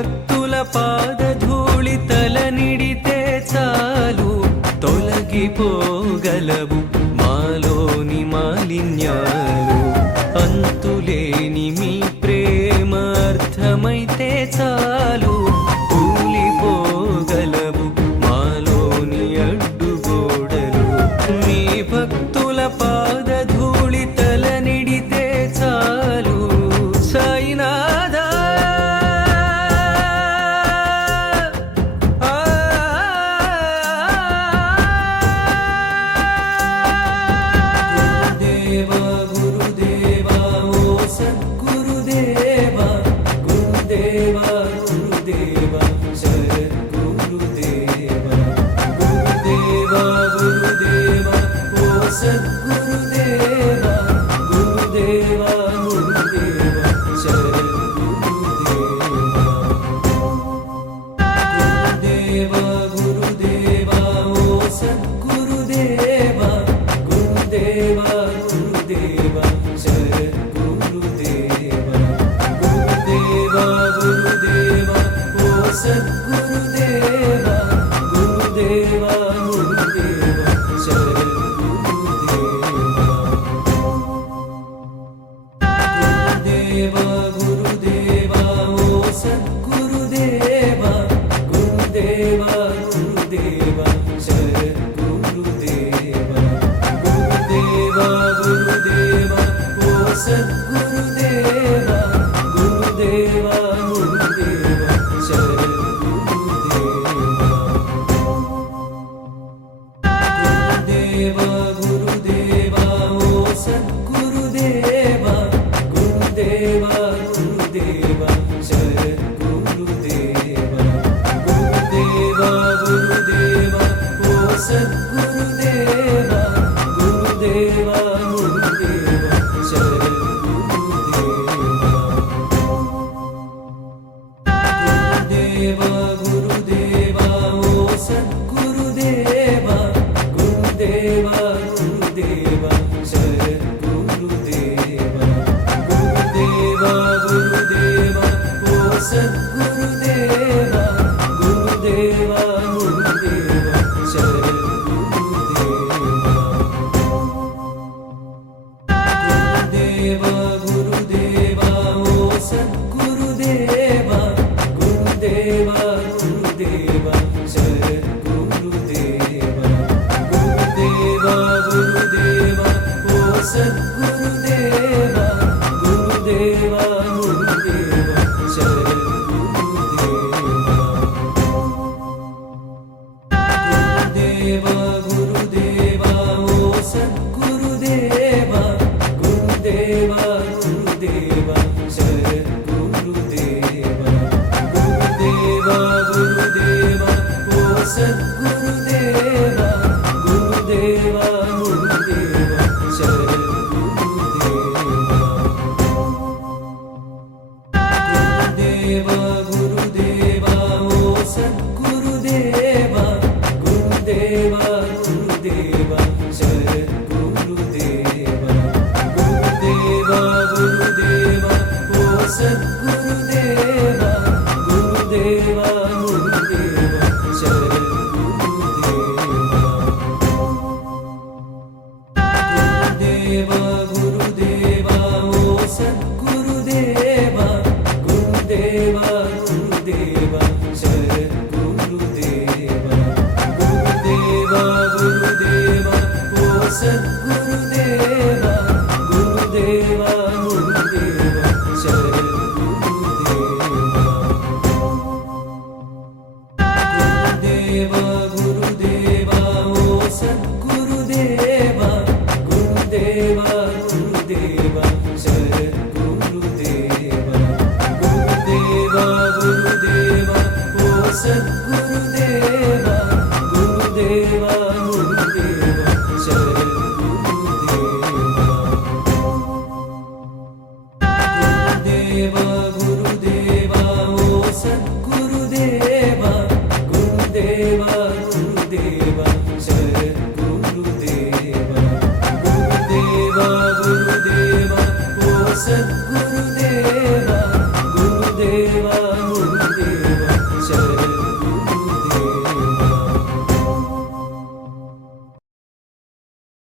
భక్తుల పాదధూళి తలనిడితే చాలు తొలగిపోగలవు మాలోని మాలిన్యాలు. అంతులేని మీ ప్రేమ అర్థమైతే చాలు కూలిపోగలవు మాలోని అడ్డుగోడలు. మీ భక్తుల పాదధూళి తలనిడితే చాలు సాయినాథా. గురుదేవా ఓ సద్గురుదేవా, గురుదేవా గురుదేవా సద్గురుదేవా. గురుదేవా గురుదేవా ఓ సద్గురుదేవా, గురుదేవా గురుదేవా సద్గురుదేవా. గురుదేవా గురుదేవా ఓ సద్గురుదేవా, గురుదేవా గురుదేవా సద్గురుదేవా. గురుదేవా గురుదేవా ఓ సద్గురుదేవా, గురుదేవా గురుదేవా సద్గురుదేవా. గురుదేవా గురుదేవా ఓ సద్గురుదేవా, గురుదేవా గురుదేవా సద్గురుదేవా. గురుదేవా గురుదేవా ఓ సద్గురుదేవా, గురుదేవా గురుదేవా సద్గురుదేవా. గురుదేవా గురుదేవా ఓ సద్గురుదేవా, గురుదేవా గురుదేవా సద్గురుదేవా. గురుదేవా గురుదేవా ఓ సద్గురుదేవా, గురుదేవా గురుదేవా సద్గురుదేవా. గురుదేవా గురుదేవా ఓ సద్గురుదేవా, గురుదేవా గురుదేవా సద్గురుదేవా. గురుదేవా గురుదేవా ఓ సద్గురుదేవా, గురుదేవా గురుదేవా సద్గురుదేవా. గురుదేవా గురుదేవా ఓ సద్గురుదేవా, గురుదేవా గురుదేవా సద్గురుదేవా. గురుదేవా గురుదేవా ఓ సద్గురుదేవా, గురుదేవా గురుదేవా సద్గురుదేవా. గురుదేవా గురుదేవా ఓ సద్గురుదేవా, గురుదేవా గురుదేవా సద్గురుదేవా. గురుదేవా గురుదేవా ఓ సద్గురుదేవా, గురుదేవా గురుదేవా సద్గురుదేవా. గురుదేవా గురుదేవా ఓ సద్గురుదేవా, గురుదేవా గురుదేవా సద్గురుదేవా. గురుదేవా గురుదేవా ఓ సద్గురుదేవా, గురుదేవా గురుదేవా సద్గురుదేవా. గురుదేవా గురుదేవా ఓ సద్గురుదేవా, గురుదేవా గురుదేవా సద్గురుదేవా. గురుదేవా గురుదేవా ఓ సద్గురుదేవా, గురుదేవా గురుదేవా సద్గురుదేవా. గురుదేవా గురుదేవా ఓ సద్గురుదేవా, గురుదేవా గురుదేవా సద్గురుదేవా. గురుదేవా గురుదేవా ఓ సద్గురుదేవా, గురుదేవా గురుదేవా సద్గురుదేవా. గురుదేవా గురుదేవా ఓ సద్గురుదేవా, గురుదేవా గురుదేవా సద్గురుదేవా. గురుదేవా గురుదేవా ఓ సద్గురుదేవా, గురుదేవా గురుదేవా चले